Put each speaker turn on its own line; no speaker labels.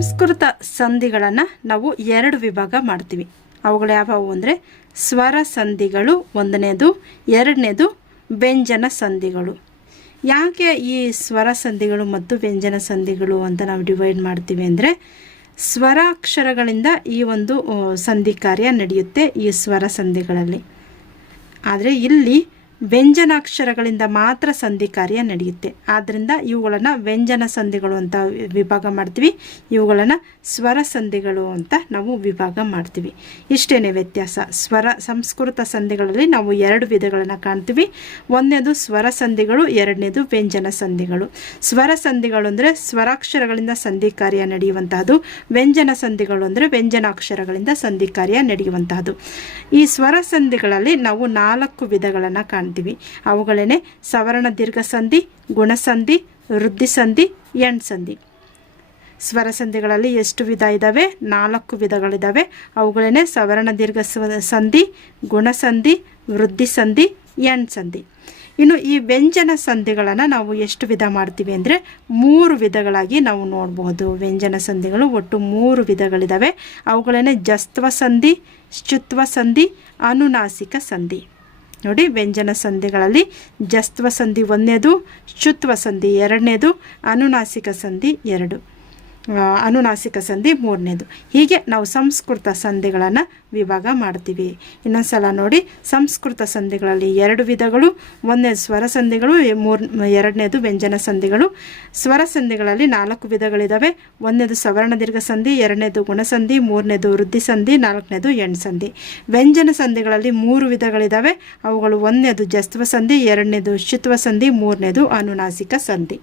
ಸಂಸ್ಕೃತ ಸಂಧಿಗಳನ್ನು ನಾವು ಎರಡು ವಿಭಾಗ ಮಾಡ್ತೀವಿ. ಅವುಗಳು ಯಾವ್ಯಾವು ಅಂದರೆ ಸ್ವರ ಸಂಧಿಗಳು ಒಂದನೇದು, ಎರಡನೇದು ವ್ಯಂಜನ ಸಂಧಿಗಳು. ಯಾಕೆ ಈ ಸ್ವರ ಸಂಧಿಗಳು ಮತ್ತು ವ್ಯಂಜನ ಸಂಧಿಗಳು ಅಂತ ನಾವು ಡಿವೈಡ್ ಮಾಡ್ತೀವಿ ಅಂದರೆ ಸ್ವರಾಕ್ಷರಗಳಿಂದ ಈ ಒಂದು ಸಂಧಿ ಕಾರ್ಯ ನಡೆಯುತ್ತೆ ಈ ಸ್ವರ ಸಂಧಿಗಳಲ್ಲಿ. ಆದರೆ ಇಲ್ಲಿ ವ್ಯಂಜನಾಕ್ಷರಗಳಿಂದ ಮಾತ್ರ ಸಂಧಿ ಕಾರ್ಯ ನಡೆಯುತ್ತೆ. ಆದ್ದರಿಂದ ಇವುಗಳನ್ನು ವ್ಯಂಜನ ಸಂಧಿಗಳು ಅಂತ ವಿಭಾಗ ಮಾಡ್ತೀವಿ. ಇವುಗಳನ್ನು ಸ್ವರ ಸಂಧಿಗಳು ಅಂತ ನಾವು ವಿಭಾಗ ಮಾಡ್ತೀವಿ. ಇಷ್ಟೇನೆ ವ್ಯತ್ಯಾಸ. ಸ್ವರ ಸಂಸ್ಕೃತ ಸಂಧಿಗಳಲ್ಲಿ ನಾವು ಎರಡು ವಿಧಗಳನ್ನು ಕಾಣ್ತೀವಿ. ಒಂದನೇದು ಸ್ವರ ಸಂಧಿಗಳು, ಎರಡನೇದು ವ್ಯಂಜನ ಸಂಧಿಗಳು. ಸ್ವರ ಸಂಧಿಗಳು ಅಂದರೆ ಸ್ವರಾಕ್ಷರಗಳಿಂದ ಸಂಧಿ ಕಾರ್ಯ ನಡೆಯುವಂತಹದ್ದು. ವ್ಯಂಜನ ಸಂಧಿಗಳು ಅಂದರೆ ವ್ಯಂಜನಾಕ್ಷರಗಳಿಂದ ಸಂಧಿ ಕಾರ್ಯ ನಡೆಯುವಂತಹದ್ದು. ಈ ಸ್ವರ ಸಂಧಿಗಳಲ್ಲಿ ನಾವು ನಾಲ್ಕು ವಿಧಗಳನ್ನು ಕಾಣ್ತೀವಿ. ಅವುಗಳೇನೆ ಸವರ್ಣ ದೀರ್ಘ ಸಂಧಿ ಗುಣಸಂಧಿ ವೃದ್ಧಿ ಸಂಧಿ ಎಣ್ ಸಂಧಿ ಸ್ವರ ಸಂಧಿಗಳಲ್ಲಿ ಎಷ್ಟು ವಿಧ ಇದ್ದಾವೆ ನಾಲ್ಕು ವಿಧಗಳಿದ್ದಾವೆ ಅವುಗಳೇನೆ ಸವರ್ಣ ದೀರ್ಘ ಸಂಧಿ ಗುಣಸಂಧಿ ವೃದ್ಧಿ ಸಂಧಿ ಇನ್ನು ಈ ವ್ಯಂಜನ ಸಂಧಿಗಳನ್ನು ನಾವು ಎಷ್ಟು ವಿಧ ಮಾಡ್ತೀವಿ ಅಂದರೆ ಮೂರು ವಿಧಗಳಾಗಿ ನಾವು ನೋಡಬಹುದು. ವ್ಯಂಜನ ಸಂಧಿಗಳು ಒಟ್ಟು ಮೂರು ವಿಧಗಳಿದ್ದಾವೆ ಅವುಗಳೇನೆ ಜಸ್ತ್ವ ಸಂಧಿ ಶುತ್ವ ಸಂಧಿ ಅನುನಾಸಿಕ ಸಂಧಿ ನೋಡಿ ವ್ಯಂಜನ ಸಂಧಿಗಳಲ್ಲಿ ಜಸ್ತ್ವ ಸಂಧಿ ಒಂದನೇದು ಶುತ್ವ ಸಂಧಿ ಎರಡನೇದು ಅನುನಾಸಿಕ ಸಂಧಿ ಎರಡು. ಅನುನಾಸಿಕ ಸಂಧಿ ಮೂರನೇದು. ಹೀಗೆ ನಾವು ಸಂಸ್ಕೃತ ಸಂಧಿಗಳನ್ನು ವಿಭಾಗ ಮಾಡ್ತೀವಿ. ಇನ್ನೊಂದು ಸಲ ನೋಡಿ, ಸಂಸ್ಕೃತ ಸಂಧಿಗಳಲ್ಲಿ ಎರಡು ವಿಧಗಳು ಒಂದನೇದು ಸ್ವರ ಸಂಧಿಗಳು ಮೂರ್, ಎರಡನೇದು ವ್ಯಂಜನ ಸಂಧಿಗಳು. ಸ್ವರ ಸಂಧಿಗಳಲ್ಲಿ ನಾಲ್ಕು ವಿಧಗಳಿದ್ದಾವೆ ಒಂದನೇದು ಸವರ್ಣ ದೀರ್ಘ ಸಂಧಿ, ಎರಡನೇದು ಗುಣಸಂಧಿ ಮೂರನೇದು ವೃದ್ಧಿ ಸಂಧಿ, ನಾಲ್ಕನೇದು ಎಣ್ ಸಂಧಿ. ವ್ಯಂಜನ ಸಂಧಿಗಳಲ್ಲಿ ಮೂರು ವಿಧಗಳಿದ್ದಾವೆ ಅವುಗಳು ಒಂದನೇದು ಜಸ್ತ್ವ ಸಂಧಿ, ಎರಡನೇದು ಶುತ್ವ ಸಂಧಿ, ಮೂರನೇದು ಅನುನಾಸಿಕ ಸಂಧಿ.